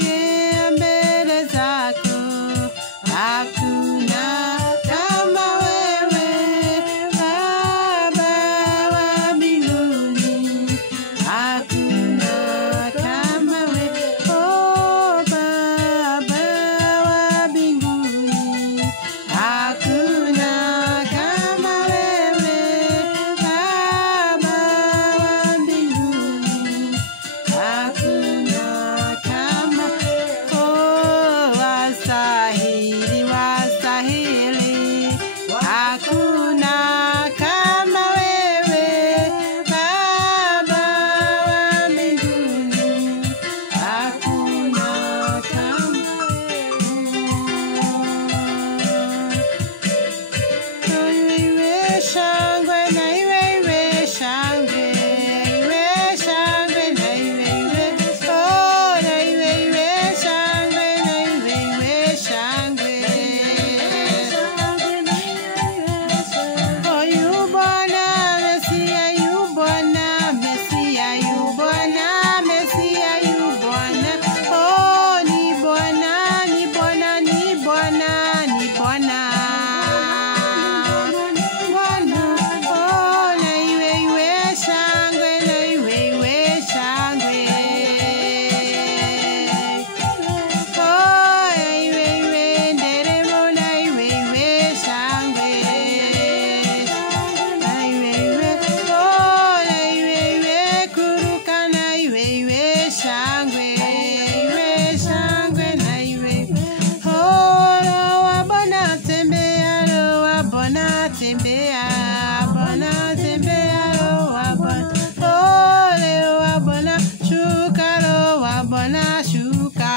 ninyenyekea mbele zako, hakuna kama wewe Baba wa mbinguni, hakuna kama wewe oh Baba wa mbinguni, hakuna kama wewe Baba wa mbinguni, hakuna kama oh wastahili, wastahili, hakuna kama wewe Baba wa mbinguni, hakuna kama wewe. Iwe shangwe na iwe shangwe, iwe shangwe na iwe oh na iwe shangwe na iwe shangwe. Oh you Bwana Mesia, you Bwana Mesia, you Bwana Mesia, you Bwana oh ni Bwana, ni Bwana, ni Bwana, ni Bwana. Bwana oh na iwe shangwe, na iwe shangwe oh na iwe nderemo, na iwe shangwe, na iwe oh na iwe kuruka, na iwe shangwe, na iwe oh roho Bwana tembea, roho Bwana tembea, Bwana tembea, roho Bwana oh roho Bwana shuka, roho Bwana shuka,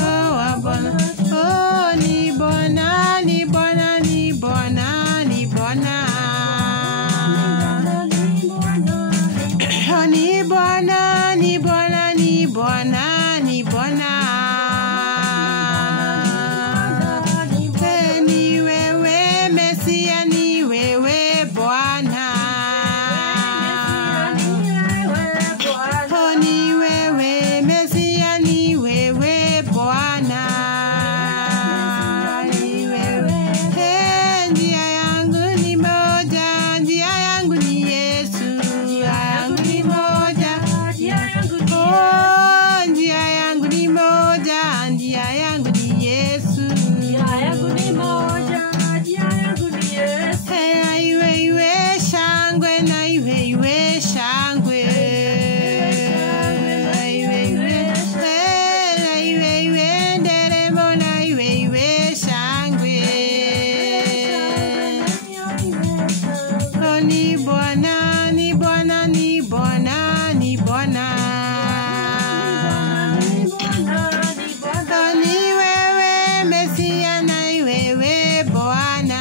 roho Bwana oh ni Bwana, ni Bwana, ni Bwana, ni Bwana oh ni Bwana, ni Bwana, ni Bwana, ni Bwana. Ni wewe Mesia, ni wewe Bwana oh ni wewe Mesia, ni wewe Bwana, ni wewe njia yangu ni moja, njia yangu ni Yesu, njia yangu ni moja, oh njia yangu ni moja, njia yangu ni Yesu, na iwe shangwe, na iwe shangwe, na iwe nderemo, na iwe shangwe oh ni Bwana, ni Bwana, ni Bwana, ni Bwana oh ni wewe Mesia, na wewe Bwana,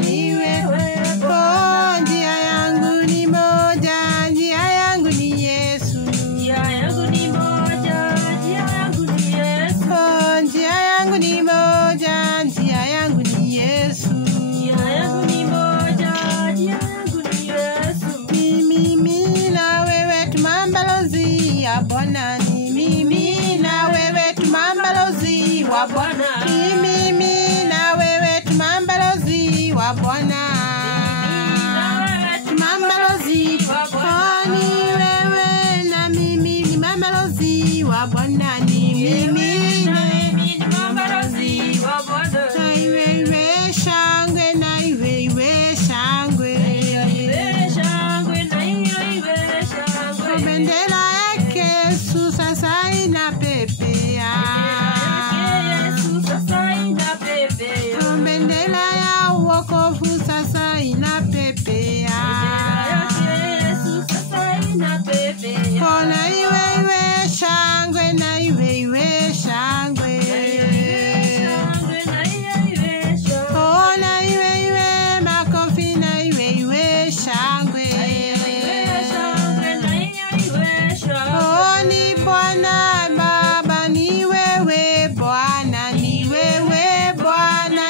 ni wewe oh njia yangu ni moja, njia yangu ni Yesu, oh njia yangu ni moja, njia yangu ni Yesu, ni mimi na wewe tumambalozi ya Bwana, ni mimi na wewe tumambalozi wa Bwana, ni mimi na wewe tumambalozi wa Bwana, tumambalozi oh ni wewe na mimi ni mambalozi wa Bwana, ni mimi na mambalozi wa Bwana, na iwe shangwe, na iwe shangwe, bendera yake Yesu sasa inapepea, bendera ya wokovu sasa inapepea oh na iwe shangwe, na iwe shangwe oh na iwe makofi, na iwe shangwe oh ni Bwana Baba, ni wewe Bwana, ni wewe Bwana,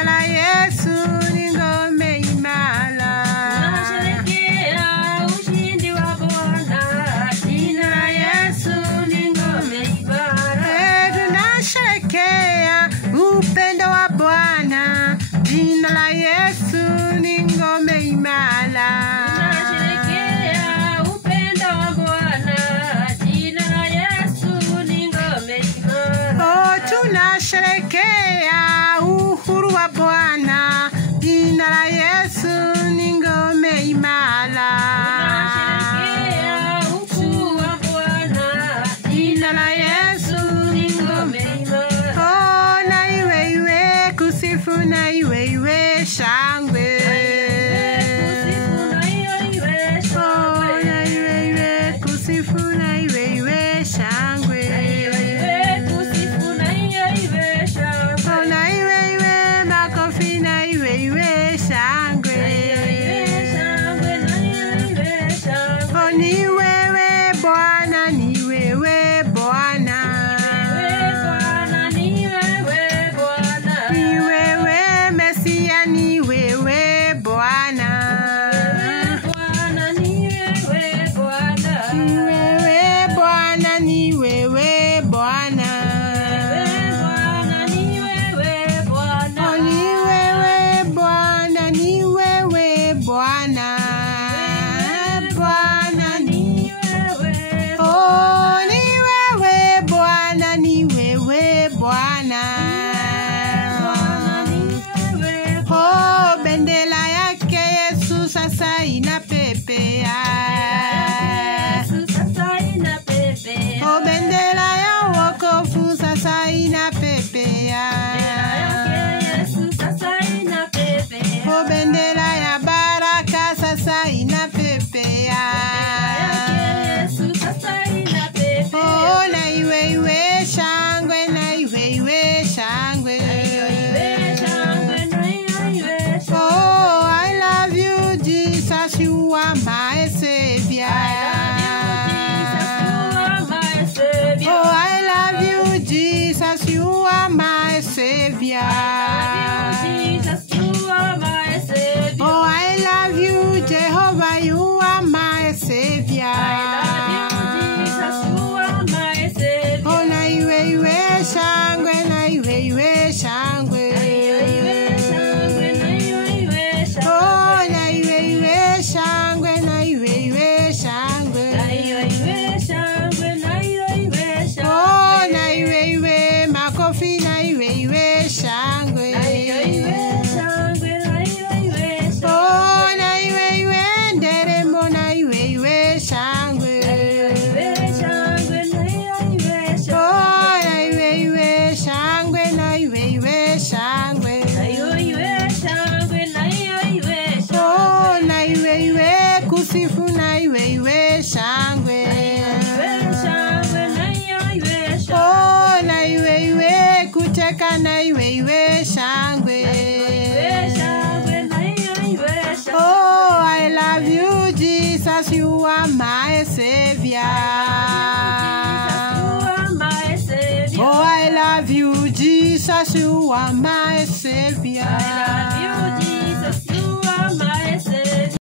jina la Yesu ni ngome imara. Tunasherehekea ushindi wa Bwana, jina la Yesu ni ngome imara. Tunasherehekea upendo wa Bwana, jina la Yesu ni ngome imara. Tunasherehekea upendo wa Bwana, jina la Yesu ni ngome imara. Tunasherehekea uhuru wa Bwana, jina la Yesu ni ngome imara. Tunasherehekea ukuu wa Bwana, jina la Yesu ni ngome imara. Na iwe kusifu, na iwe shangwe.